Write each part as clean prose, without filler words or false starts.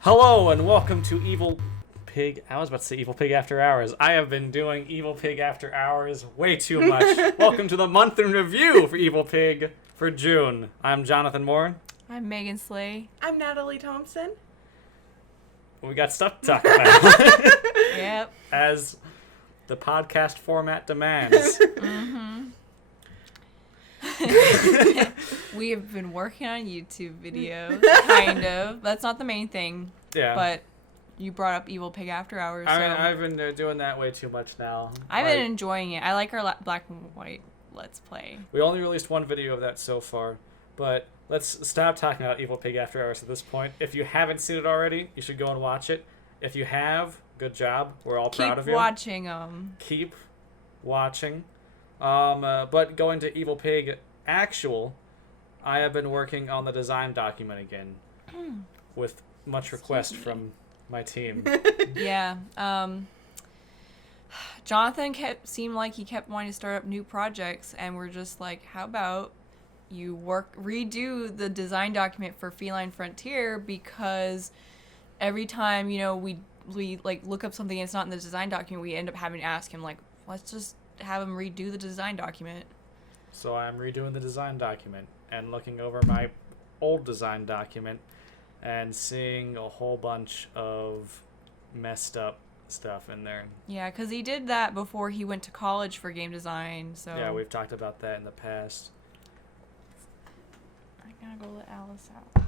Hello and welcome to Evil Pig. I was about to say Evil Pig After Hours. I have been doing Evil Pig After Hours way too much. Welcome to the month in review for Evil Pig for June. I'm Jonathan Moore. I'm Megan Slay. I'm Natalie Thompson. We got stuff to talk about. Yep. As the podcast format demands. We have been working on YouTube videos, kind of. That's not the main thing, Yeah. but you brought up Evil Pig After Hours, so I've been doing that way too much now. I've been enjoying it. I like our black and white Let's Play. We only released one video of that so far, but let's stop talking about Evil Pig After Hours at this point. If you haven't seen it already, you should go and watch it. If you have, good job. We're all proud of you. Keep watching them. Keep watching. But going to Evil Pig Actual, I have been working on the design document again with much request from my team. Yeah. Jonathan seemed like he kept wanting to start up new projects, and we're just like, how about you redo the design document for Feline Frontier, because every time, we like look up something and it's not in the design document, we end up having to ask him, like, let's just have him redo the design document. So I'm redoing the design document and looking over my old design document and seeing a whole bunch of messed up stuff in there. Yeah, because he did that before he went to college for game design, so... Yeah, we've talked about that in the past. I gotta go let Alice out.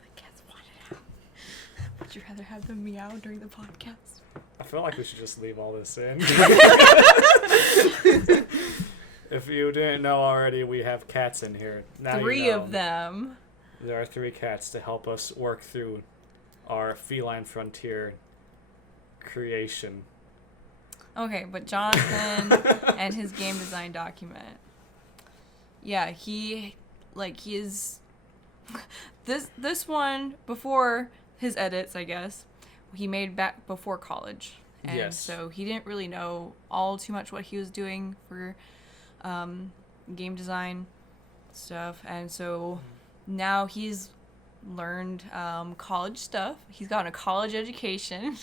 The cats want it out. Would you rather have them meow during the podcast? I feel like we should just leave all this in. If you didn't know already, we have cats in here. Now Three you know. of them. There are 3 cats to help us work through our Feline Frontier creation. Okay, but Jonathan and his game design document. Yeah, he is this one before his edits, I guess. He made back before college. And Yes. so he didn't really know all too much what he was doing for game design stuff. And so now he's learned college stuff. He's gotten a college education,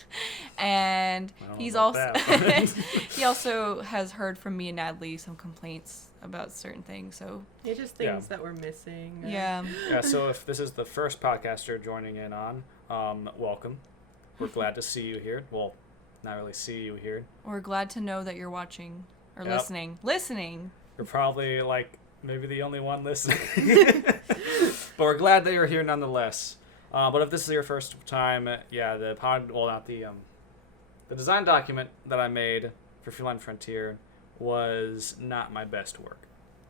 and I don't he's know also about that. he also has heard from me and Natalie some complaints about certain things. So Yeah, just things that were missing. yeah, Yeah, so if this is the first podcast you're joining in on, welcome. We're glad to see you here. Well, not really see you here. we're glad to know that you're watching or Yep. listening. You're probably like maybe the only one listening. But we're glad that you're here nonetheless. But if this is your first time, the design document that I made for Feline Frontier was not my best work.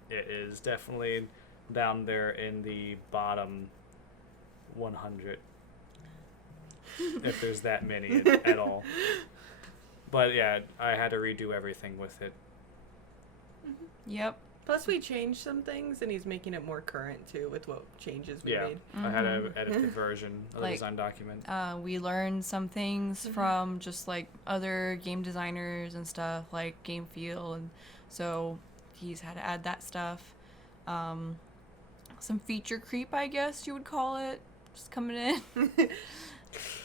It is definitely down there in the bottom 100, if there's that many at all. But yeah, I had to redo everything with it. Yep. Plus, we changed some things, and he's making it more current too with what changes we Yeah, made. I had to edit the version of the Like, design document. We learned some things from just like other game designers and stuff, like Game Feel, and so he's had to add that stuff. Some feature creep, I guess you would call it, just coming in.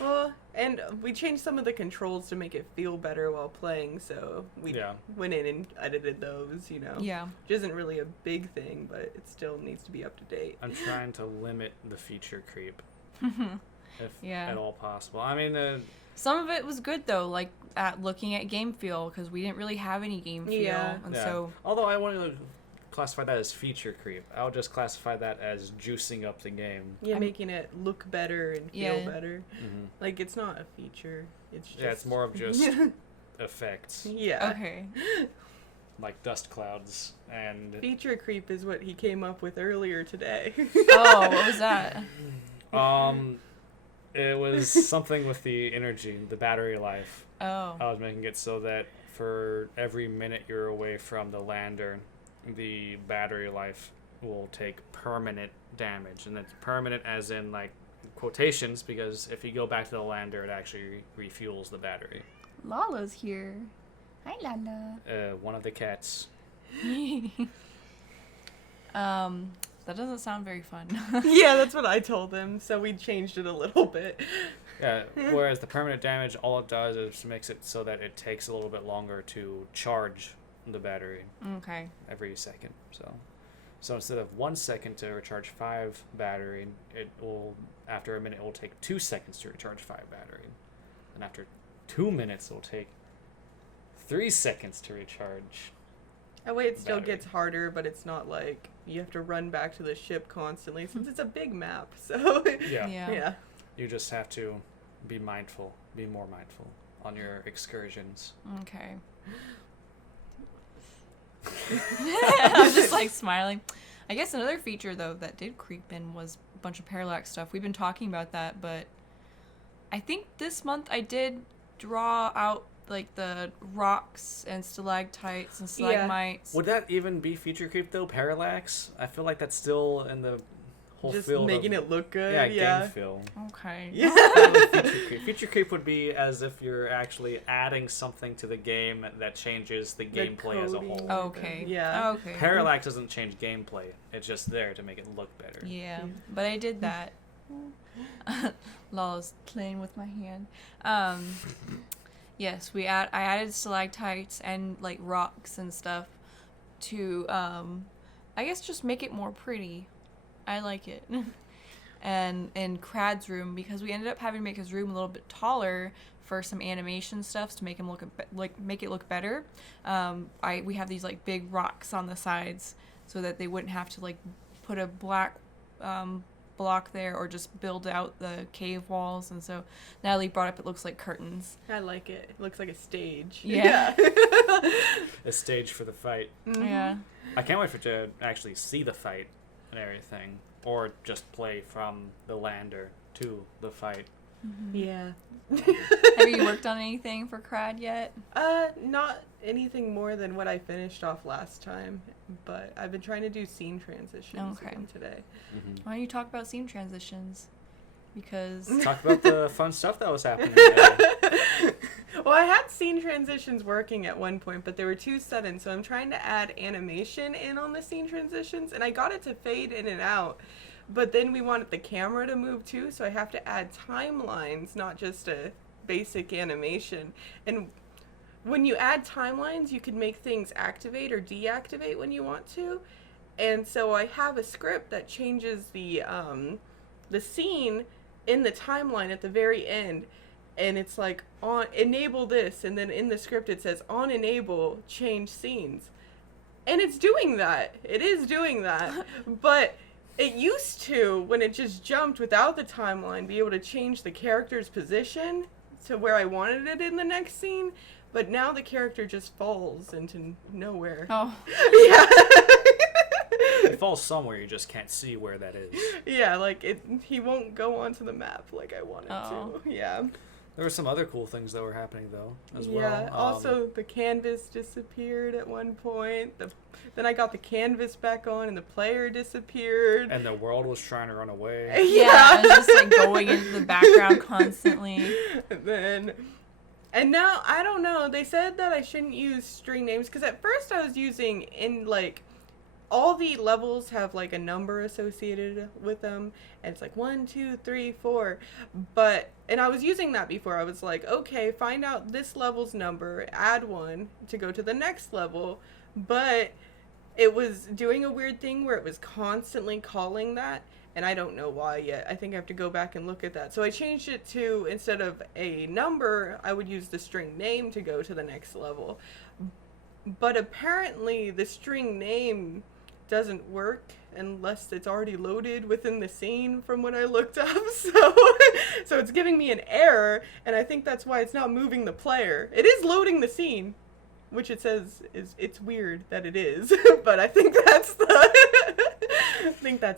Well, and we changed some of the controls to make it feel better while playing, so we Yeah. went in and edited those, Yeah. Which isn't really a big thing, but it still needs to be up to date. I'm trying to limit the feature creep, if Yeah. at all possible. I mean, Some of it was good though, like at looking at Game Feel, because we didn't really have any Game Feel, Yeah. and yeah. so Although I wouldn't really classify that as feature creep. I would just classify that as juicing up the game. Yeah, I'm- making it look better and feel Yeah. better. Mm-hmm. Like, it's not a feature. It's just... Yeah, it's more of just effects, Yeah. okay. like dust clouds and Feature creep is what he came up with earlier today. Oh, what was that? it was something with the energy, the battery life. Oh, I was making it so that for every minute you're away from the lander, the battery life will take permanent damage. And that's permanent as in, like, quotations, because if you go back to the lander, it actually refuels the battery. Lala's here. Hi, Lala. One of the cats. That doesn't sound very fun. Yeah, that's what I told him. So we changed it a little bit. Yeah, whereas the permanent damage, all it does is makes it so that it takes a little bit longer to charge the battery Okay. every second. So instead of 1 second to recharge 5 battery, it will, after a minute, it will take 2 seconds to recharge 5 battery. And after 2 minutes, it will take 3 seconds to recharge. That way it still Battery. gets harder, but it's not like you have to run back to the ship constantly since it's a big map. So Yeah. yeah. You just have to be mindful, be more mindful on your excursions. Okay. I'm just like smiling. I guess another feature though that did creep in was a bunch of parallax stuff. We've been talking about that, but I think this month I did draw out like the rocks and stalactites and stalagmites. Would that even be feature creep though? Parallax? I feel like that's still in the whole Just field making of, it look good. yeah, Yeah. game feel. Okay. Yeah. Feature creep. Feature creep would be as if you're actually adding something to the game that changes the gameplay as a coding. whole. Okay. Yeah. Okay. Parallax doesn't change gameplay. It's just there to make it look better. Yeah, but I did that. Lala's playing with my hand. Yes, I added stalactites and like rocks and stuff to I guess just make it more pretty. I like it. And in Crad's room, because we ended up having to make his room a little bit taller for some animation stuff to make him make it look better. We have these like big rocks on the sides so that they wouldn't have to like put a black block there or just build out the cave walls. And so Natalie brought up it looks like curtains. I like it. It looks like a stage. Yeah. A stage for the fight. Mhm. Yeah. I can't wait for to actually see the fight and everything, or just play from the lander to the fight. Yeah. Have you worked on anything for Crad yet? Not anything more than what I finished off last time, but I've been trying to do scene transitions Okay. again today. Why don't you talk about scene transitions? Because Talk about the fun stuff that was happening today. Well, I had scene transitions working at one point, but they were too sudden, so I'm trying to add animation in on the scene transitions, and I got it to fade in and out. But then we wanted the camera to move too, so I have to add timelines, not just a basic animation. And when you add timelines, you can make things activate or deactivate when you want to. And so I have a script that changes the scene in the timeline at the very end. And it's like, on enable this, and then in the script it says, on enable, change scenes. And it's doing that. It is doing that. But it used to, when it just jumped without the timeline, be able to change the character's position to where I wanted it in the next scene. But now the character just falls into nowhere. oh, Yeah. It falls somewhere, you just can't see where that is. Yeah, like he won't go onto the map like I wanted Oh. to. Yeah. There were some other cool things that were happening though, as Yeah. well. Also, the canvas disappeared at one point. Then I got the canvas back on, and the player disappeared. And the world was trying to run away. yeah, it was just like going into the background constantly. And now I don't know. They said that I shouldn't use string names because at first I was using in like all the levels have like a number associated with them, and it's like 1, 2, 3, 4. And I was using that before. I was like, okay, find out this level's number, add 1 to go to the next level. But it was doing a weird thing where it was constantly calling that, and I don't know why yet. I think I have to go back and look at that. So I changed it to, instead of a number, I would use the string name to go to the next level. But apparently the string name doesn't work unless it's already loaded within the scene from what I looked up. So it's giving me an error, and I think that's why it's not moving the player. It is loading the scene, which it says it's weird that it is, but I think that's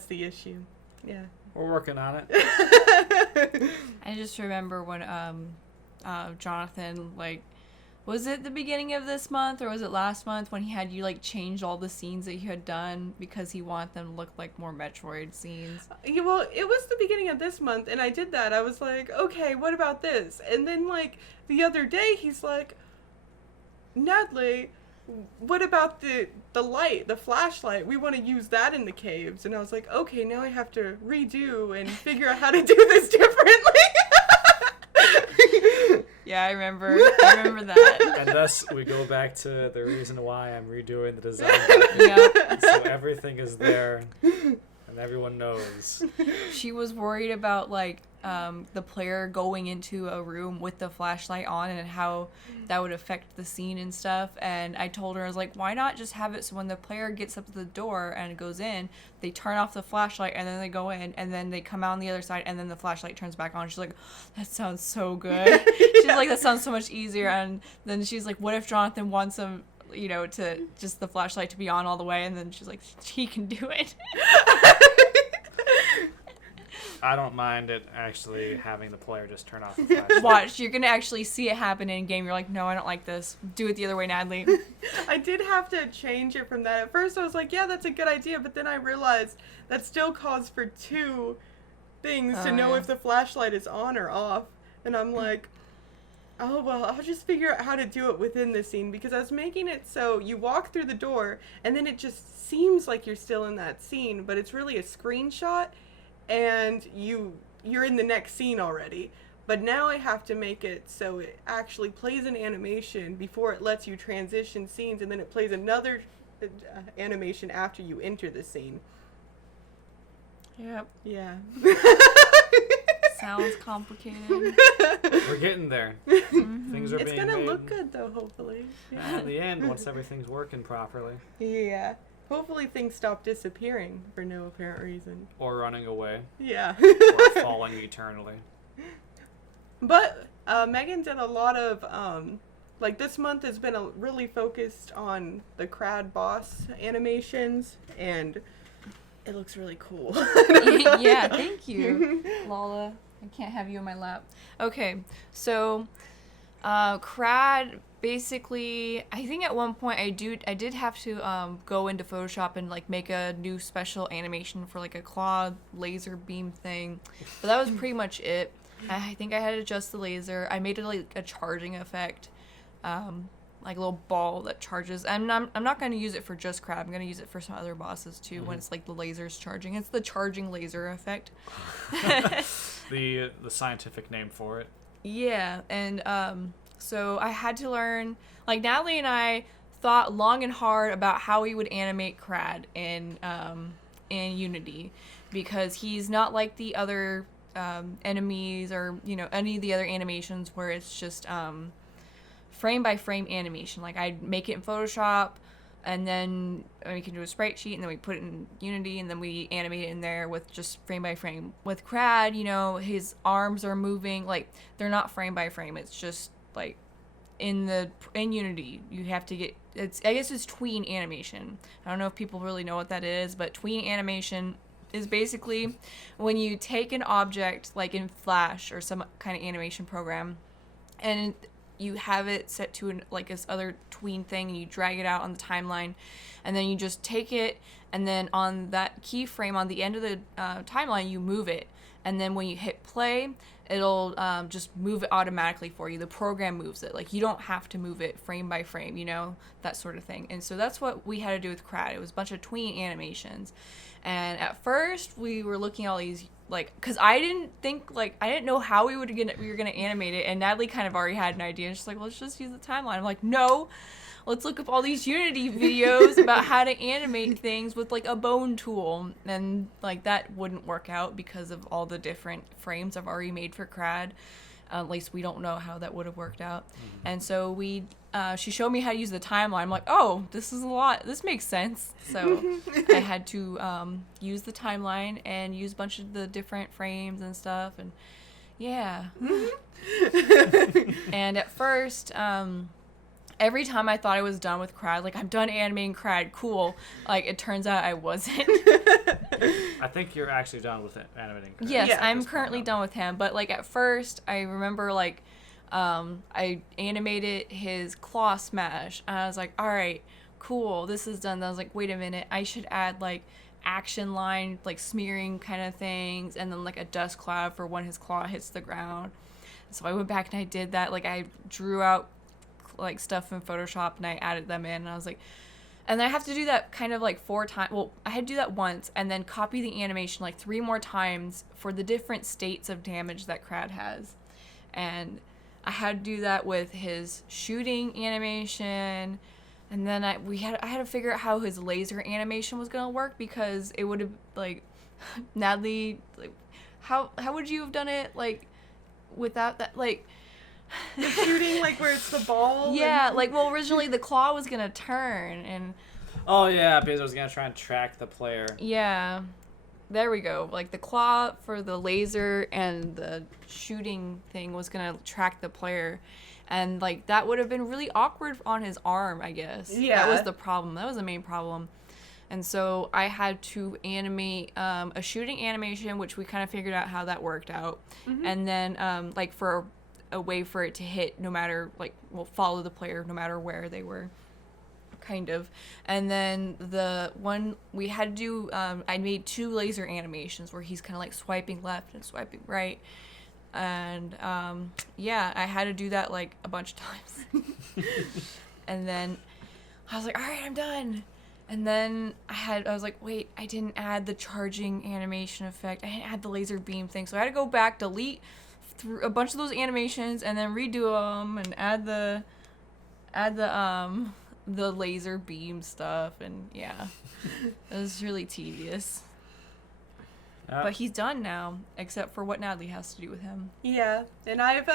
the issue. Yeah. We're working on it. I just remember when Jonathan like Was it the beginning of this month or was it last month when he had you like change all the scenes that you had done because he wanted them to look like more Metroid scenes? Yeah, well, it was the beginning of this month, and I did that. I was like, okay, what about this? And then, like, the other day, he's like, Natalie, what about the light, the flashlight? We want to use that in the caves. And I was like, okay, now I have to redo and figure out how to do this differently. Yeah, I remember that. And thus, we go back to the reason why I'm redoing the design. Yeah. So everything is there, and everyone knows. She was worried about like the player going into a room with the flashlight on and how that would affect the scene and stuff. And I told her, I was like, why not just have it so when the player gets up to the door and goes in, they turn off the flashlight and then they go in and then they come out on the other side and then the flashlight turns back on. She's like, that sounds so good. She's like, that sounds so much easier. And then she's like, what if Jonathan wants him, you know, to just the flashlight to be on all the way? And then she's like, he can do it. I don't mind it actually having the player just turn off the flashlight. Watch, you're gonna actually see it happen in game. You're like, no, I don't like this. Do it the other way, Natalie. I did have to change it from that. At first I was like, yeah, that's a good idea, but then I realized that still calls for two things to know if the flashlight is on or off. And I'm like, oh, well, I'll just figure out how to do it within the scene, because I was making it so you walk through the door and then it just seems like you're still in that scene, but it's really a screenshot and you're in the next scene already. But now I have to make it so it actually plays an animation before it lets you transition scenes, and then it plays another animation after you enter the scene. Yep. Yeah. Sounds complicated. We're getting there. Things are It's being gonna made. look good though, hopefully. And in the end, once everything's working properly. Yeah. Hopefully things stop disappearing for no apparent reason. Or running away. Yeah. Or falling eternally. But Megan did a lot of, like this month has been really focused on the Crad boss animations, and it looks really cool. Yeah, thank you, Lala. I can't have you in my lap. Okay, so Crad, basically, I think at one point I did have to go into Photoshop and like make a new special animation for like a claw laser beam thing, but that was pretty much it. I think I had to adjust the laser. I made it like a charging effect, like a little ball that charges. I'm not going to use it for just Crab. I'm going to use it for some other bosses too, when it's like the laser's charging. It's the charging laser effect. The scientific name for it. Yeah, and so I had to learn, like Natalie and I thought long and hard about how we would animate Crad in Unity, because he's not like the other enemies or, you know, any of the other animations where it's just frame by frame animation. Like I'd make it in Photoshop and then we can do a sprite sheet and then we put it in Unity and then we animate it in there with just frame by frame. With Crad, you know, his arms are moving, like they're not frame by frame. It's just like in Unity you have to get, I guess it's tween animation. I don't know if people really know what that is, but tween animation is basically when you take an object like in Flash or some kind of animation program and you have it set to like this other tween thing and you drag it out on the timeline, and then you just take it and then on that keyframe on the end of the timeline you move it, and then when you hit play it'll just move it automatically for you. The program moves it, like you don't have to move it frame by frame, you know, that sort of thing. And so that's what we had to do with Crad. It was a bunch of tween animations, and at first we were looking at all these, like, because I didn't know how we were gonna animate it, and Natalie kind of already had an idea, and she's like, well, let's just use the timeline. I'm like, no, let's look up all these Unity videos about how to animate things with like a bone tool, and like that wouldn't work out because of all the different frames I've already made for Crad. At least we don't know how that would have worked out. And so she showed me how to use the timeline. I'm like, oh, this is a lot. This makes sense. So I had to use the timeline and use a bunch of the different frames and stuff. And yeah. And at first, every time I thought I was done with Crad, like I'm done animating Crad, cool. Like it turns out I wasn't. I think you're actually done with it, animating. Yes, Yeah. I'm currently done with him. But like at first, I remember like I animated his claw smash, and I was like, all right, cool, this is done. Then I was like, wait a minute, I should add like action line, like smearing kind of things, and then like a dust cloud for when his claw hits the ground. So I went back and I did that. Like I drew out like stuff in Photoshop and I added them in, and I was like, and then I have to do that kind of like 4 times. Well, I had to do that once and then copy the animation like 3 more times for the different states of damage that Crad has. And I had to do that with his shooting animation. And then I had to figure out how his laser animation was going to work, because it would have like Natalie, like how would you have done it like without that, like The shooting, like where it's the ball. yeah, and... like, well, originally the claw was gonna turn, and Oh yeah, because I was gonna try and track the player. yeah, there we go. Like the claw for the laser and the shooting thing was gonna track the player, and like that would have been really awkward on his arm, I guess. Yeah. That was the problem. That was the main problem. And so I had to animate a shooting animation, which we kind of figured out how that worked out. Mm-hmm. And then like for a way for it to hit no matter, like, well, follow the player no matter where they were, kind of. And then the one we had to do, I made 2 laser animations where he's kind of like swiping left and swiping right. And yeah, I had to do that like a bunch of times. And then I was like, all right, I'm done. And then I was like, wait, I didn't add the charging animation effect. I didn't add the laser beam thing. So I had to go back, delete through a bunch of those animations, and then redo them and add the laser beam stuff. And yeah, it was really tedious. But he's done now, except for what Natalie has to do with him. Yeah, and I've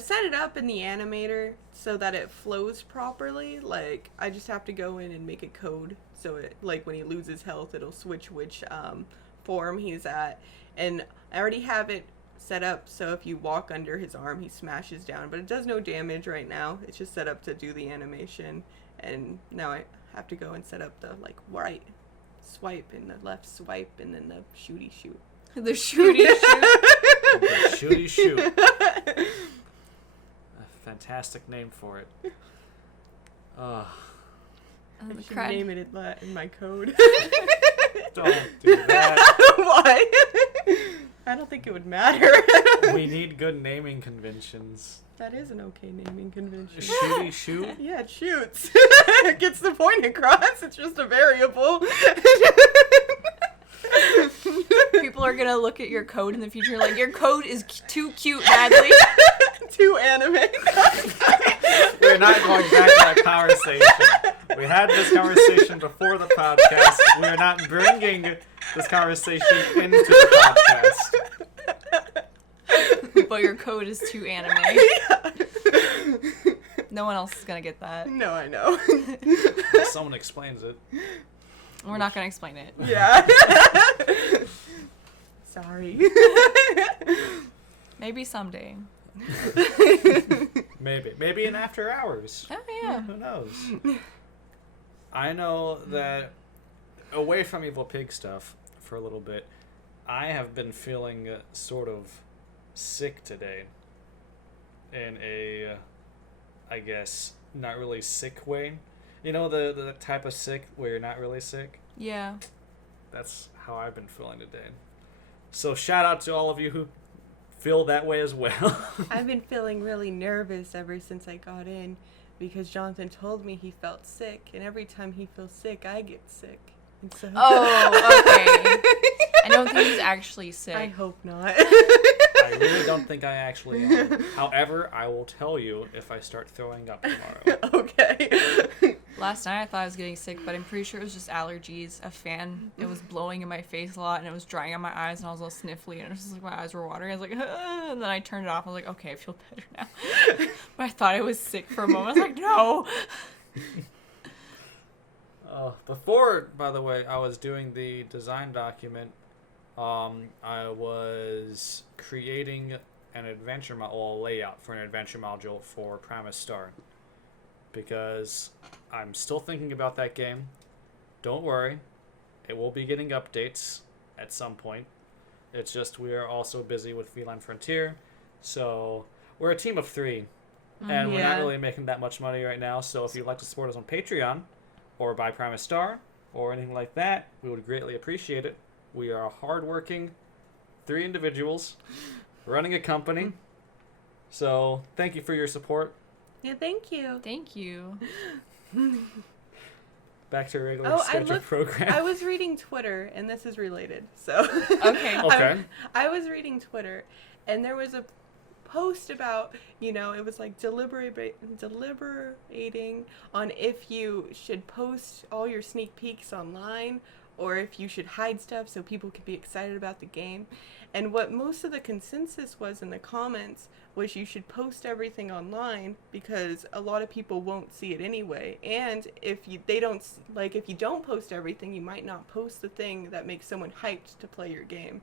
set it up in the animator so that it flows properly. Like, I just have to go in and make a code so it, like, when he loses health, it'll switch which form he's at. And I already have it set up so if you walk under his arm, he smashes down. But it does no damage right now. It's just set up to do the animation. And now I have to go and set up the, like, right swipe and the left swipe and then the shooty shoot. The shooty shoot. The shooty shoot. A fantastic name for it. And I the should crowd- name it in my code. Don't do that. Why? I don't think it would matter. We need good naming conventions. That is an okay naming convention. Shooty shoot? Yeah, it shoots. It gets the point across. It's just a variable. People are gonna look at your code in the future like, your code is too cute, Natalie. Too anime. We're not going back to that conversation. We had this conversation before the podcast. We are not bringing this conversation into the podcast. But your code is too anime. No one else is gonna get that. No, I know. Someone explains it. We're not gonna explain it. Yeah. Sorry. Maybe someday. Maybe in After Hours. Oh yeah. Who knows? I know that away from Evil Pig stuff for a little bit, I have been feeling sort of sick today. In a, I guess, not really sick way. You know, the type of sick where you're not really sick? Yeah. That's how I've been feeling today. So shout out to all of you who feel that way as well. I've been feeling really nervous ever since I got in because Jonathan told me he felt sick, and every time he feels sick, I get sick. And so Oh, okay. I don't think he's actually sick. I hope not. I really don't think I actually am. However, I will tell you if I start throwing up tomorrow. Okay. Last night I thought I was getting sick, but I'm pretty sure it was just allergies. A fan, it was blowing in my face a lot, and it was drying on my eyes, and I was all sniffly, and it was just like my eyes were watering. I was like, ah, and then I turned it off. I was like, okay, I feel better now. But I thought I was sick for a moment. I was like, no. Before, by the way, I was doing the design document. I was creating an adventure a layout for an adventure module for Primus Star, because I'm still thinking about that game. Don't worry, it will be getting updates at some point. It's just we are also busy with Feline Frontier, so we're a team of 3, and we're not Yeah. really making that much money right now. So if you'd like to support us on Patreon, or buy Prime a Star, or anything like that, we would greatly appreciate it. We are hardworking 3 individuals running a company. So thank you for your support. Yeah, thank you. Thank you. Back to a regular Oh, scheduled program. I was reading Twitter, and this is related. So Okay. Okay. I was reading Twitter, and there was a post about, it was like deliberating on if you should post all your sneak peeks online or if you should hide stuff so people could be excited about the game. And what most of the consensus was in the comments was you should post everything online because a lot of people won't see it anyway. And if you don't post everything, you might not post the thing that makes someone hyped to play your game.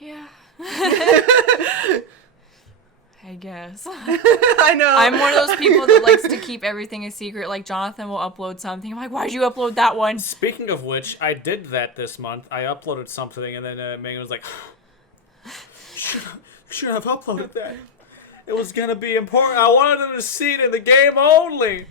Yeah. I guess. I know. I'm one of those people that likes to keep everything a secret. Like, Jonathan will upload something. I'm like, why'd you upload that one? Speaking of which, I did that this month. I uploaded something, and then Megan was like, should have uploaded that. It was going to be important. I wanted them to see it in the game only.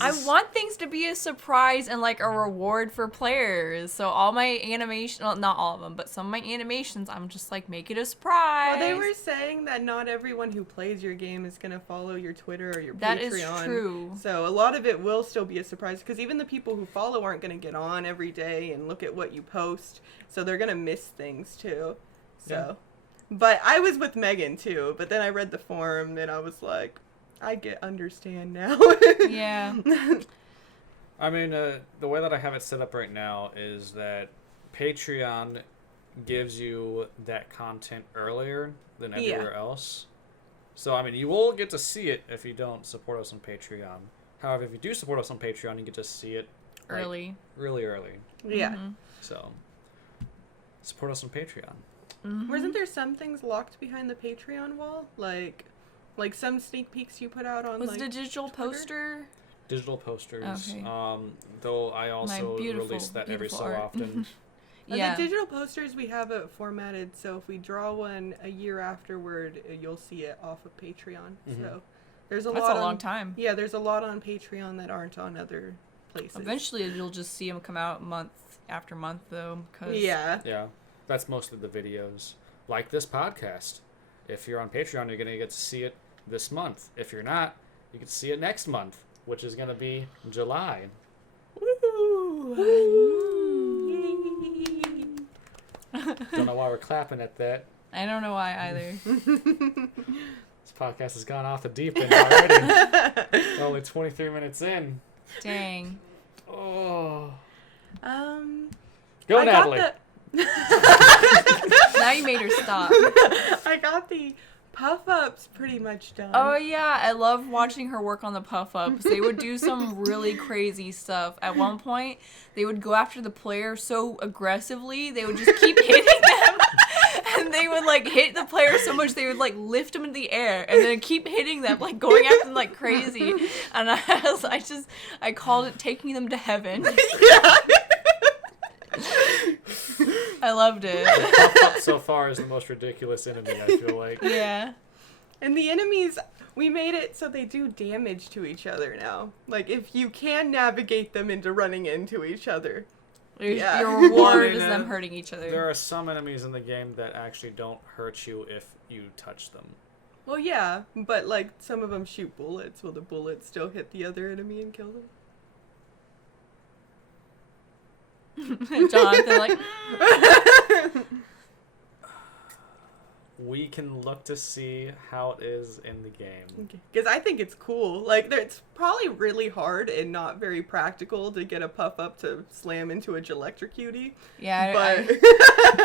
I want things to be a surprise and like a reward for players. So all my animation, well, not all of them, but some of my animations, I'm just like, make it a surprise. Well, they were saying that not everyone who plays your game is going to follow your Twitter or your That Patreon. is true. So a lot of it will still be a surprise because even the people who follow aren't going to get on every day and look at what you post. So they're going to miss things too. So, Yeah. But I was with Megan too. But then I read the forum and I was like, I understand now. Yeah. I mean, the way that I have it set up right now is that Patreon gives you that content earlier than everywhere else. So, I mean, you will get to see it if you don't support us on Patreon. However, if you do support us on Patreon, you get to see it like, Early. really early. Yeah. Mhm. So, support us on Patreon. Mhm. Wasn't there some things locked behind the Patreon wall? Like some sneak peeks you put out on Was like the digital Twitter? poster? Digital posters. Okay. Though I also beautiful, release that every beautiful so art. often. Yeah. The digital posters, we have it formatted, so if we draw one a year afterward, you'll see it off of Patreon. Mhm. So there's a That's lot a long on, time. Yeah, there's a lot on Patreon that aren't on other places. Eventually, you'll just see them come out month after month, though. Cause Yeah. Yeah, that's mostly the videos. Like this podcast. If you're on Patreon, you're going to get to see it this month. If you're not, you can see it next month, which is going to be July. Don't know why we're clapping at that. I don't know why either. This podcast has gone off the deep end already. It's only 23 minutes in. Dang. Oh. Go, Go, Natalie. Now you made her stop. I got the puff-ups pretty much done. Oh yeah, I love watching her work on the puff-ups. They would do some really crazy stuff. At one point, they would go after the player so aggressively, they would just keep hitting them. And they would like hit the player so much they would like lift them in the air and then keep hitting them, like going after them like crazy. And I called it taking them to heaven. Yeah. I loved it. Puff-Up so far is the most ridiculous enemy, I feel like. Yeah. And the enemies, we made it so they do damage to each other now. Like, if you can navigate them into running into each other. Yeah. Your reward Well, I mean, is them hurting each other. There are some enemies in the game that actually don't hurt you if you touch them. Well, yeah, but, like, some of them shoot bullets. Will the bullets still hit the other enemy and kill them? Jonathan, like, We can look to see how it is in the game. Because I think it's cool. Like, it's probably really hard and not very practical to get a puff-up to slam into a Gelectrocutie. yeah, But...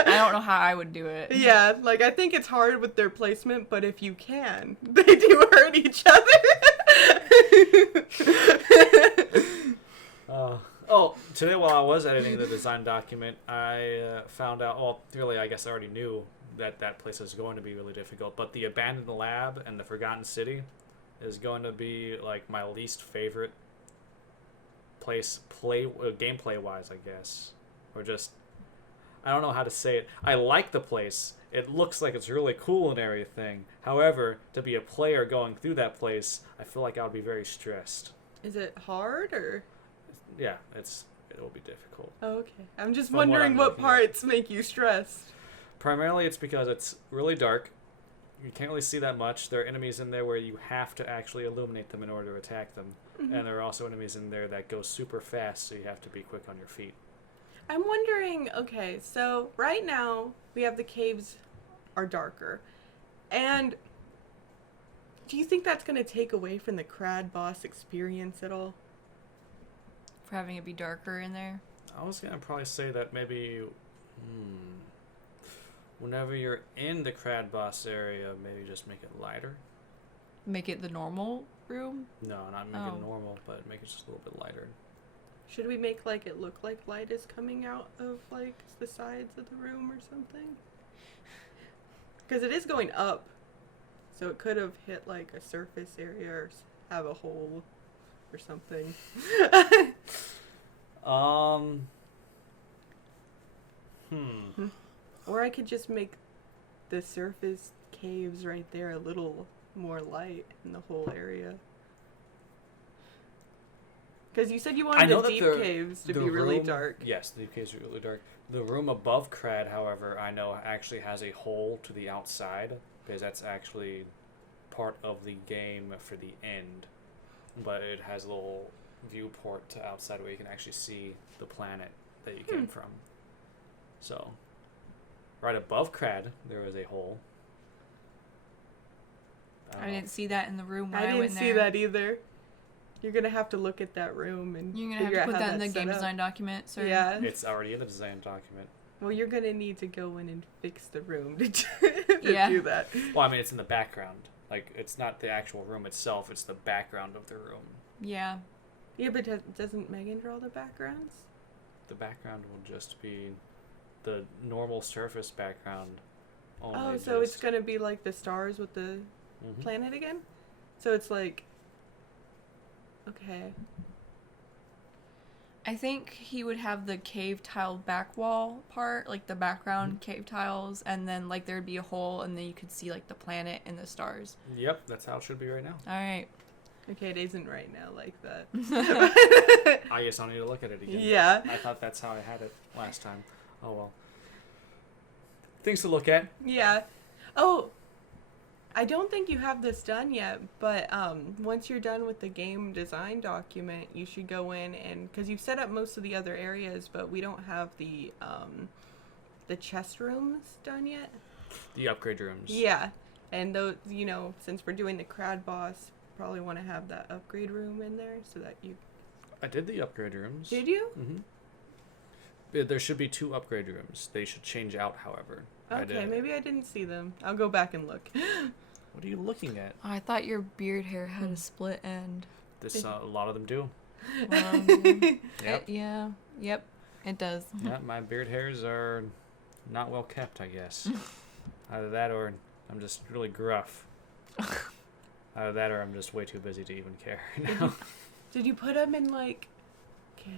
I don't know how I would do it. Yeah, like, I think it's hard with their placement, but if you can, they do hurt each other. Today while I was editing the design document, I found out, well, really, I guess I already knew that place is going to be really difficult, but the Abandoned Lab and the Forgotten City is going to be, like, my least favorite place, gameplay-wise, I guess. Or just, I don't know how to say it. I like the place. It looks like it's really cool and everything. However, to be a player going through that place, I feel like I would be very stressed. Is it hard or? Yeah, it'll be difficult. Oh, okay. I'm just From what wondering I'm what looking at. parts make you stressed. Primarily, it's because it's really dark. You can't really see that much. There are enemies in there where you have to actually illuminate them in order to attack them. Mm-hmm. And there are also enemies in there that go super fast, so you have to be quick on your feet. I'm wondering, okay, so right now we have the caves are darker. And do you think that's going to take away from the Crad boss experience at all? For having it be darker in there. I was going to probably say that maybe... whenever you're in the Crad boss area, maybe just make it lighter. Make it the normal room? No, not make Oh. it normal, but make it just a little bit lighter. Should we make like it look like light is coming out of like the sides of the room or something? Because it is going up, so it could have hit like a surface area or have a hole or something. Or I could just make the surface caves right there a little more light in the whole area. Because you said you I wanted know the that deep the- caves to the be really room- dark. Yes, the deep caves are really dark. The room above Crad, however, I know actually has a hole to the outside, because that's actually part of the game for the end. But it has a little viewport to outside where you can actually see the planet that you came from. So, right above Crad, there is a hole. I didn't see that in the room when I I, didn't went see there. that either. You're gonna have to look at that room and You're gonna have figure to out put how that in the that's game set up. design document, sir. Yeah. It's already in the design document. Well, you're gonna need to go in and fix the room to Yeah. do that. Well, I mean, it's in the background. Like, it's not the actual room itself, it's the background of the room. Yeah. Yeah, but doesn't Megan draw the backgrounds? The background will just be the normal surface background. Only Oh, so it's just- gonna be like the stars with the Mhm. planet again? So it's like... Okay. I think he would have the cave tiled back wall part, like the background cave tiles, and then like there'd be a hole, and then you could see like the planet and the stars. Yep, that's how it should be right now. All right. Okay, it isn't right now like that. I guess I'll need to look at it again. Yeah. I thought that's how I had it last time. Oh well. Things to look at. Yeah. Oh, I don't think you have this done yet, but once you're done with the game design document, you should go in and because you've set up most of the other areas, but we don't have the chest rooms done yet. The upgrade rooms. Yeah, and those, you know, since we're doing the Crad boss, probably want to have that upgrade room in there so that you. I did the upgrade rooms. Did you? Mm-hmm. There should be 2 upgrade rooms. They should change out, however. Okay, maybe I didn't see them. I'll go back and look. What are you looking at? Oh, I thought your beard hair had a split end. This a lot of them do. Yep. Yeah. Yep. It does. Yeah, my beard hairs are not well kept, I guess. Either that or I'm just really gruff. Either that or I'm just way too busy to even care now. Did you put them in like? Okay.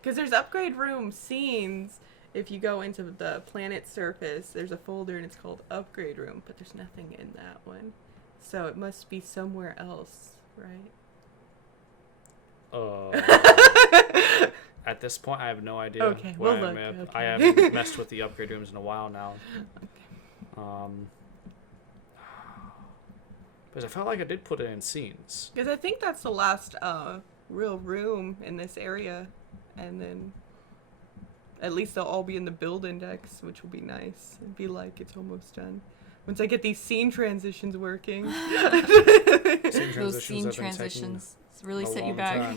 Because there's upgrade room scenes. If you go into the planet surface, there's a folder and it's called upgrade room, but there's nothing in that one. So it must be somewhere else, right? At this point, I have no idea. Okay, where we'll I'm look, at. okay. I haven't messed with the upgrade rooms in a while now. Because I felt like I did put it in scenes. Because I think that's the last real room in this area, and then at least they'll all be in the build index, which will be nice. It'd be like it's almost done. Once I get these scene transitions working. Those scene transitions really set you back.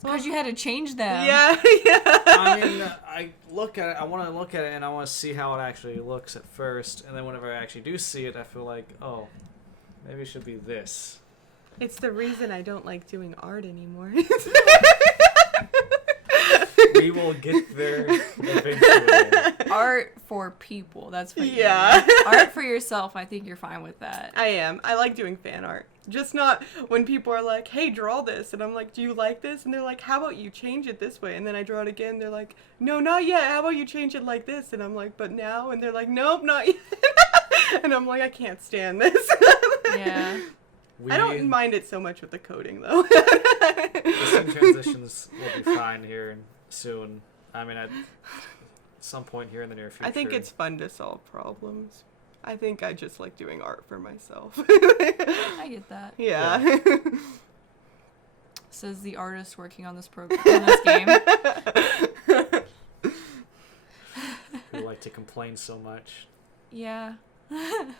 Because you had to change them. Yeah. I mean, I look at it, I want to look at it, and I want to see how it actually looks at first, and then whenever I actually do see it, I feel like, oh, maybe it should be this. It's the reason I don't like doing art anymore. We will get there eventually. Art for people. That's what Yeah. you mean. Art for yourself. I think you're fine with that. I am. I like doing fan art. Just not when people are like, hey, draw this. And I'm like, do you like this? And they're like, how about you change it this way? And then I draw it again. They're like, no, not yet. How about you change it like this? And I'm like, but now? And they're like, nope, not yet. And I'm like, I can't stand this. Yeah. I don't mind it so much with the coding, though. The scene transitions will be fine here soon. I mean, at some point here in the near future. I think it's fun to solve problems. I think I just like doing art for myself. I get that. Yeah. Says the artist working on this program, on this game. Who like to complain so much. Yeah. You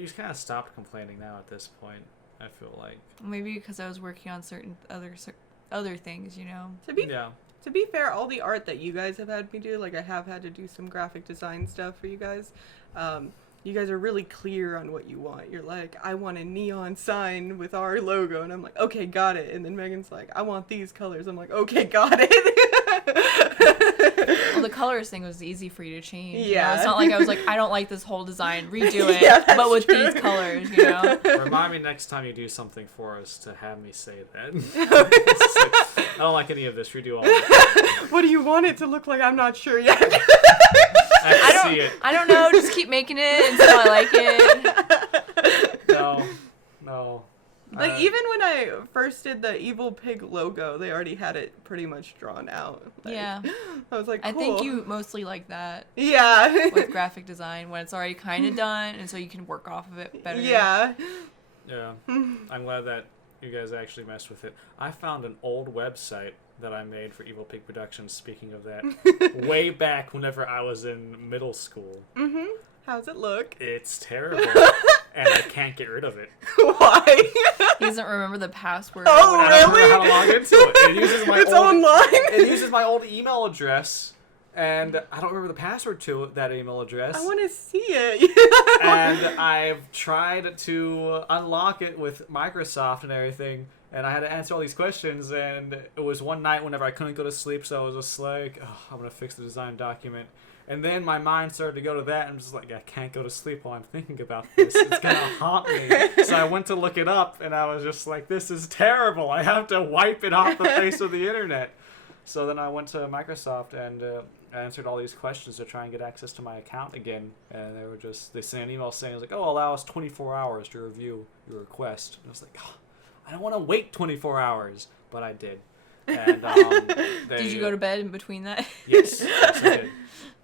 just kind of stopped complaining now at this point, I feel like. Maybe because I was working on certain other things, you know. Yeah. To be fair, all the art that you guys have had me do, like I have had to do some graphic design stuff for you guys. You guys are really clear on what you want. You're like, I want a neon sign with our logo. And I'm like, okay, got it. And then Megan's like, I want these colors. I'm like, okay, got it. Well, the colors thing was easy for you to change. You know? Yeah. It's not like I was like, I don't like this whole design, redo it, Yeah, that's but with true. these colors, you know? Remind me next time you do something for us to have me say that. It's like, I don't like any of this. Redo all of it. What do you want it to look like? I'm not sure yet. I have to see it. I don't know, just keep making it until I like it. No. Like, even when I first did the Evil Pig logo, they already had it pretty much drawn out. Like, Yeah. I was like, cool. I think you mostly like that Yeah. with graphic design when it's already kind of done, and so you can work off of it better. Yeah. Yeah. I'm glad that you guys actually messed with it. I found an old website that I made for Evil Pig Productions, speaking of that, way back whenever I was in middle school. Mm-hmm. How's it look? It's terrible, and I can't get rid of it. Why? He doesn't remember the password. Oh, or I don't whatever. remember how to log into it. It uses my It's old, online. It uses my old email address, and I don't remember the password to that email address. I want to see it. And I've tried to unlock it with Microsoft and everything, and I had to answer all these questions, and it was one night whenever I couldn't go to sleep, so I was just like, oh, I'm going to fix the design document. And then my mind started to go to that, and I'm just like, I can't go to sleep while I'm thinking about this. It's going to haunt me. So I went to look it up, and I was just like, this is terrible. I have to wipe it off the face of the internet. So then I went to Microsoft and answered all these questions to try and get access to my account again. And they sent an email saying, like, oh, allow us 24 hours to review your request. And I was like, oh, I don't want to wait 24 hours. But I did. And Did you go to bed in between that? Yes, I did.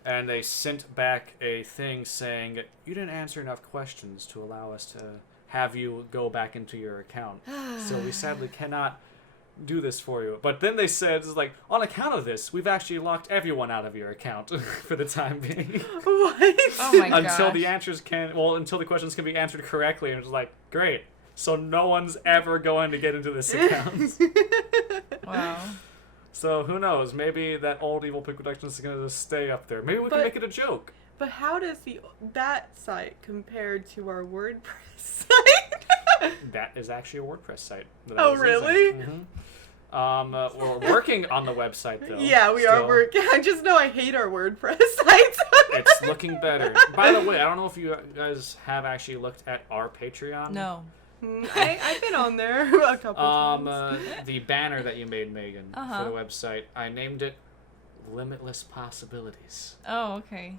And they sent back a thing saying, you didn't answer enough questions to allow us to have you go back into your account. So we sadly cannot do this for you. But then they said, it's like, on account of this, we've actually locked everyone out of your account for the time being. What? Oh my god. Until the questions can be answered correctly. And it's like, great. So no one's ever going to get into this account. Wow. So who knows? Maybe that old Evil Pig Productions is going to just stay up there. Maybe we can make it a joke. But how does that site compare to our WordPress site? That is actually a WordPress site. That I Oh, was really? using. We're working on the website, though. Yeah, we are still. working. I just know I hate our WordPress sites. It's looking better. By the way, I don't know if you guys have actually looked at our Patreon. No. I've been on there a couple times. The banner that you made, Megan, Uh-huh. for the website, I named it Limitless Possibilities. Oh, okay.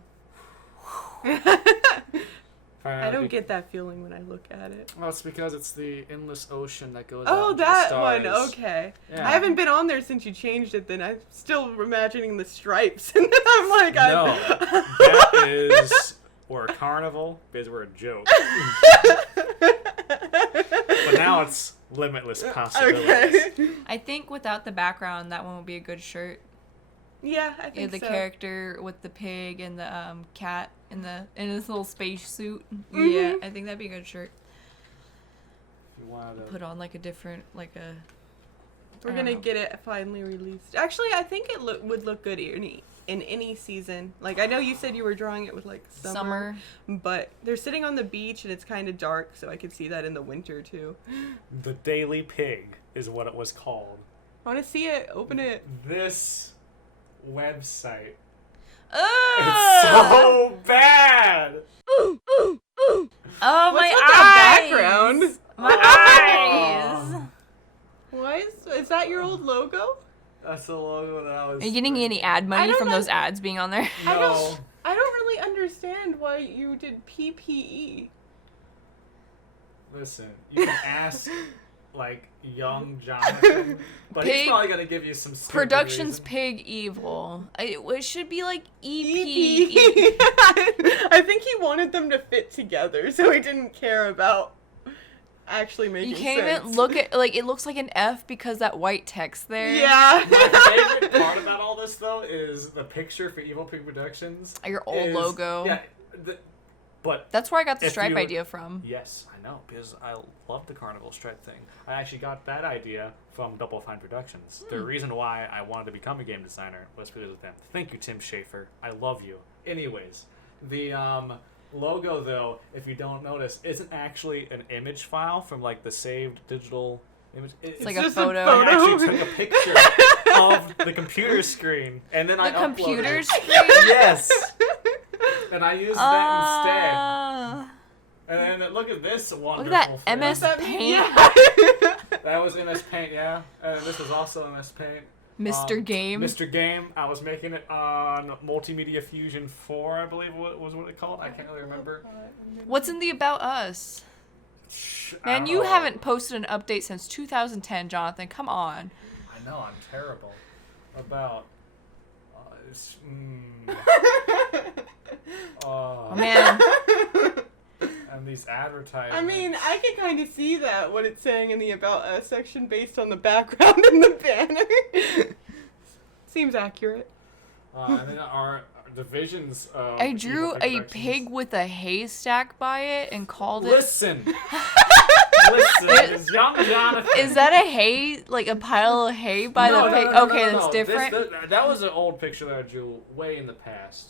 I don't get that feeling when I look at it. Well, it's because it's the endless ocean that goes Oh, out into that the one. stars. Okay. Yeah. I haven't been on there since you changed it. Then I'm still imagining the stripes, and then I'm like, No, that is we're a carnival because we're a joke. But now it's limitless possibilities. Okay. I think without the background, that one would be a good shirt. Yeah, I Yeah, think the so. character with the pig and the cat in his little space suit. Mhm. Yeah, I think that'd be a good shirt. If you wanted to- Put on like a different, like a. We're I don't gonna know. get it finally released. Actually, I think it would look good in any season. Like, I know you said you were drawing it with like summer, but they're sitting on the beach and it's kind of dark, so I could see that in the winter too. The Daily Pig is what it was called. I want to see it. Open it. This website. Ugh. It's so bad. Oh, What's my with that eyes! background? My eyes! Why is that your old logo? That's the logo that I was. Are you getting any ad I money don't from know. those ads being on there? I No. don't really understand why you did PPE. Listen, you can ask like young Jonathan, but he's Pig- probably gonna give you some stupid Productions reason. Pig Evil. It should be like EP. EP. I think he wanted them to fit together, so he didn't care about actually making You can't sense. even look at, like, it looks like an F because that white text there. Yeah. My favorite part about all this though is the picture for Evil Pig Productions. Your old is- logo. Yeah, but That's where I got the If stripe you- idea from. yes, I know because I love the carnival stripe thing. I actually got that idea from Double Fine Productions. The reason why I wanted to become a game designer was because of them. Thank you, Tim Schafer. I love you. Anyways, the logo though, if you don't notice, isn't actually an image file from like the saved digital image. It's like It's a just photo. I photo. actually took a picture of the computer screen and then I The uploaded computer it. screen? Yes. And I used that instead. Ah. And then look at this wonderful Look at that thing. MS That- Paint. Yeah. That was MS Paint, yeah. And this was also MS Paint. Mr. Game. Mr. Game. I was making it on Multimedia Fusion 4, I believe was what it called. I can't really remember. What's in the About Us? I Man, don't you know. haven't posted an update since 2010, Jonathan. Come on. I know, I'm terrible. About. Oh, man. And these advertisements. I mean, I can kind of see that, what it's saying in the About Us section based on the background in the banner. Seems accurate. And then our divisions of I drew Evil a Pig Productions. pig with a haystack by it and called it. Listen! Listen, it's young Jonathan. Is that a hay, like a pile of hay by the pig? Okay, that's different. That was an old picture that I drew way in the past.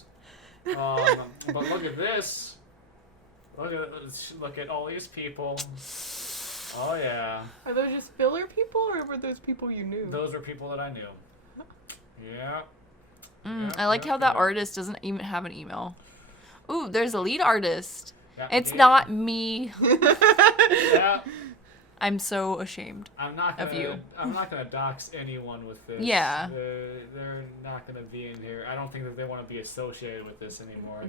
But look at this. Look at all these people. Oh yeah, Are those just filler people, or were those people you knew? those are people that I knew. Yeah. Yeah, I like yeah, how that yeah. artist doesn't even have an email. Ooh, there's a lead artist. Yeah, It's Gabe. not me. Yeah. I'm so ashamed. I'm not Of gonna. you. I'm not gonna dox anyone with this. Yeah. They're not gonna be in here. I don't think that they want to be associated with this anymore.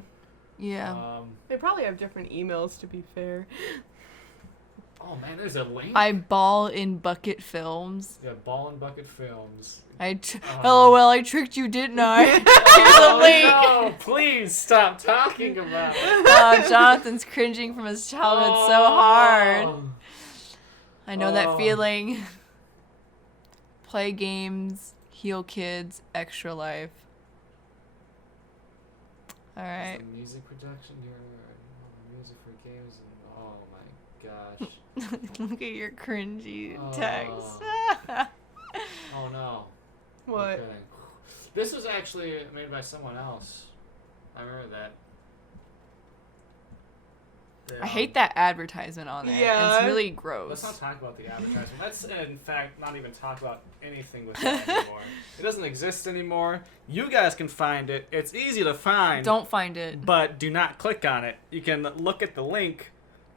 Yeah. They probably have different emails, to be fair. Oh man, there's a link. I ball in bucket films. Yeah, Ball and Bucket Films. LOL, I tricked you, didn't I? Here's a link. No, please stop talking about it. Oh, Jonathan's cringing from his childhood so hard. I know that Oh. feeling. Play games, heal kids, extra life. Alright. Some music production here, music for games, and oh my gosh. Look at your cringy Oh. text. Oh no. What? Okay. This was actually made by someone else. I remember that. I hate that advertisement on there. Yeah. It's really Let's gross. not talk about the advertisement. Let's, in fact, not even talk about anything with that anymore. It doesn't exist anymore. You guys can find it. It's easy to find. Don't find it. But do not click on it. You can look at the link,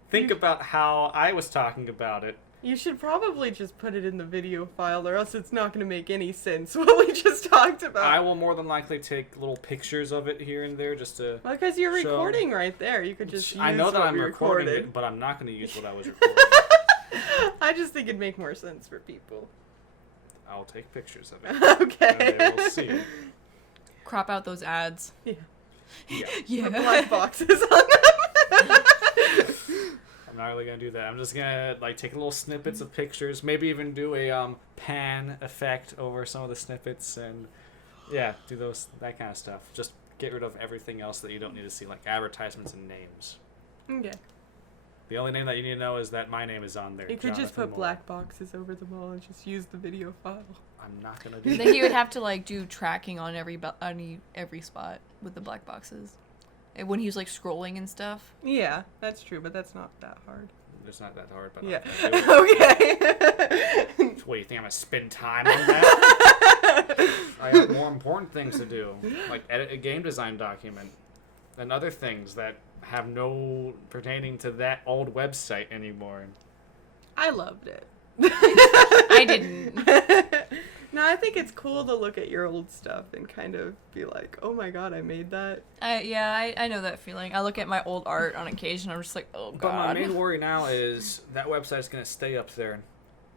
think about how I was talking about it. You should probably just put it in the video file, or else it's not going to make any sense what we just talked about. I will more than likely take little pictures of it here and there just to. Well, because you're show- recording right there. You could just use I know that what I'm we recording recorded. it, but I'm not going to use what I was recording. I just think it'd make more sense for people. I'll take pictures of it. Okay. And they will see it. Crop out those ads. Yeah. Yeah. Yeah. The black boxes on them. I'm not really gonna do that. I'm just gonna like take little snippets of pictures, maybe even do a pan effect over some of the snippets, and yeah, do that kind of stuff. Just get rid of everything else that you don't need to see, like advertisements and names. Okay. The only name that you need to know is that my name is on there. You could just Jonathan put Moore. black boxes over them all and just use the video file. I'm not gonna do Then that. he would have to like do tracking on every spot with the black boxes. And when he was like scrolling and stuff. Yeah, that's true, but that's not that hard. It's not that hard, but Yeah. I'm gonna do it. Okay. What, you think I'm gonna spend time on that? I have more important things to do, like edit a game design document and other things that have no pertaining to that old website anymore. I loved it. I didn't. No, I think it's cool to look at your old stuff and kind of be like, oh my god, I made that. I know that feeling. I look at my old art on occasion. I'm just like, oh god. But my main worry now is that website's gonna stay up there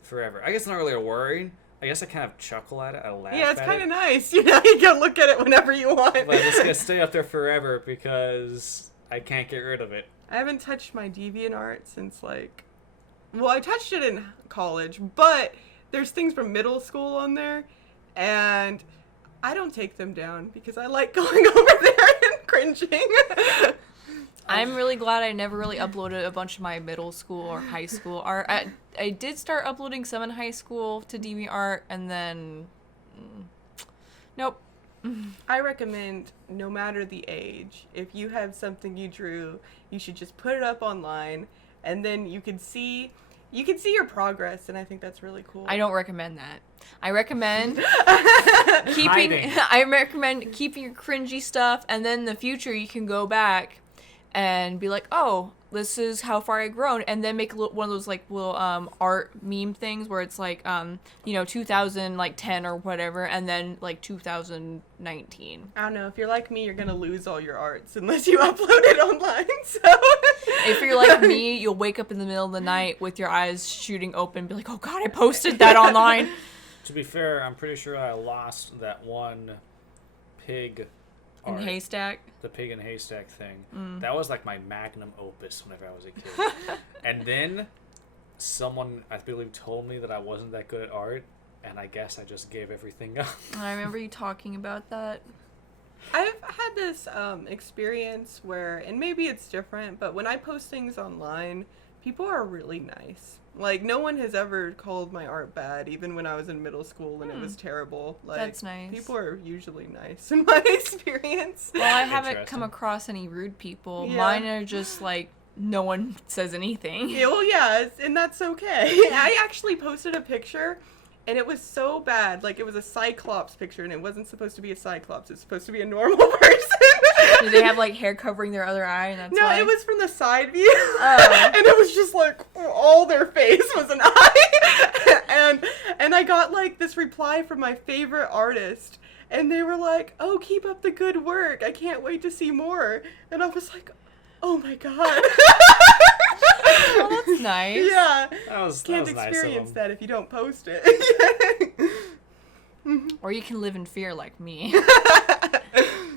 forever. I guess it's not really a worry. I guess I kind of chuckle at it. I laugh Yeah, it's at kind of it. nice. You know, you can look at it whenever you want. But it's gonna stay up there forever because I can't get rid of it. I haven't touched my DeviantArt since well, I touched it in college, but there's things from middle school on there, and I don't take them down because I like going over there and cringing. I'm really glad I never really uploaded a bunch of my middle school or high school art. I did start uploading some in high school to DeviantArt, and then nope. I recommend, no matter the age, if you have something you drew, you should just put it up online, and then you can see your progress, and I think that's really cool. I don't recommend that. I recommend Hiding. I recommend keeping your cringy stuff, and then in the future you can go back and be like, oh, this is how far I've grown, and then make one of those like little art meme things where it's like 2010 or whatever, and then like 2019. I don't know. If you're like me, you're gonna lose all your arts unless you upload it online. So If you're like me, you'll wake up in the middle of the night with your eyes shooting open and be like, oh god, I posted that online. To be fair, I'm pretty sure I lost that one pig In art. Haystack. The pig and haystack thing. That was like my magnum opus whenever I was a kid. And then someone, I believe, told me that I wasn't that good at art, and I guess I just gave everything up. I remember you talking about that. I've had this experience where, and maybe it's different, but when I post things online, people are really nice. Like, no one has ever called my art bad, even when I was in middle school and it was terrible. Like, That's nice. People are usually nice in my experience. Well, I haven't Interesting. come across any rude people. Yeah. Mine are just like, no one says anything. Yeah, well, yeah, and that's okay. I actually posted a picture, and it was so bad. Like, it was a Cyclops picture, and it wasn't supposed to be a Cyclops. It's supposed to be a normal person. Do they have like hair covering their other eye? And that's No, why? it was from the side view. Oh. And it was just like all their face was an eye. and I got like this reply from my favorite artist. And they were like, oh, keep up the good work. I can't wait to see more. And I was like, oh my god. Oh, that's nice. Yeah. That was Can't nice of experience them. that if you don't post it. Or you can live in fear like me.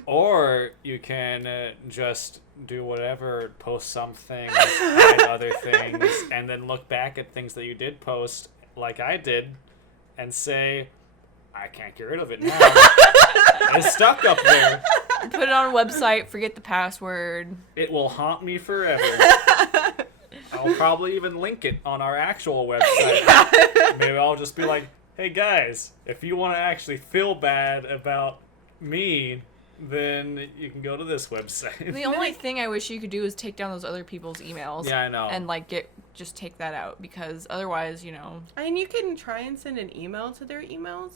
Or you can just do whatever, post something, hide other things, and then look back at things that you did post, like I did, and say, I can't get rid of it now. It's stuck up there. Put it on a website, forget the password. It will haunt me forever. I'll probably even link it on our actual website. Maybe I'll just be like, hey guys, if you want to actually feel bad about me, then you can go to this website. The only thing I wish you could do is take down those other people's emails. Yeah, I know. And like just take that out, because otherwise, And you can try and send an email to their emails,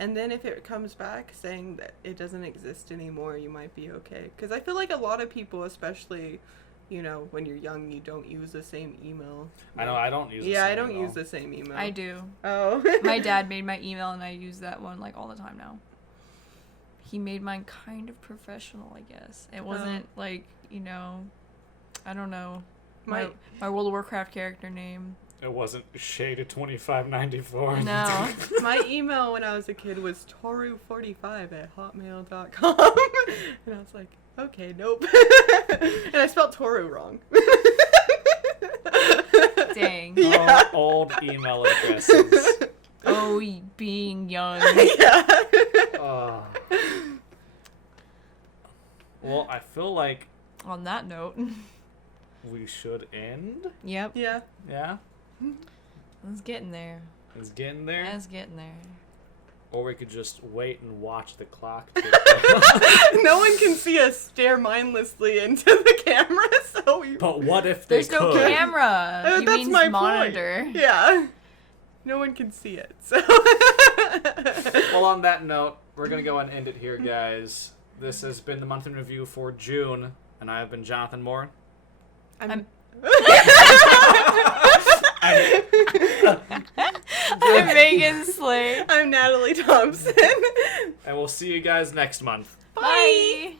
and then if it comes back saying that it doesn't exist anymore, you might be okay. Because I feel like a lot of people, especially, when you're young, you don't use the same email. I know, I don't use the Yeah, same I don't email. use the same email. I do. Oh. My dad made my email and I use that one like all the time now. He made mine kind of professional, I guess. It wasn't like, I don't know. My World of Warcraft character name. It wasn't Shaded2594. No. My email when I was a kid was toru45@hotmail.com. And I was like, okay, nope. And I spelled Toru wrong. Dang. Yeah. Old email addresses. Oh, being young. Yeah. Oh. Well, I feel like On that note. we should end. Yep. Yeah. Yeah? It's getting there. It's getting there. It's getting there. Or we could just wait and watch the clock tick down. No one can see us stare mindlessly into the camera, so we. But what if they There's no could? camera. You That's mean my monitor. point. Yeah. No one can see it. So. Well, on that note, we're going to go and end it here, guys. This has been the monthly review for June, and I have been Jonathan Moore. I'm I'm Megan Slade. I'm Natalie Thompson. And we'll see you guys next month. Bye.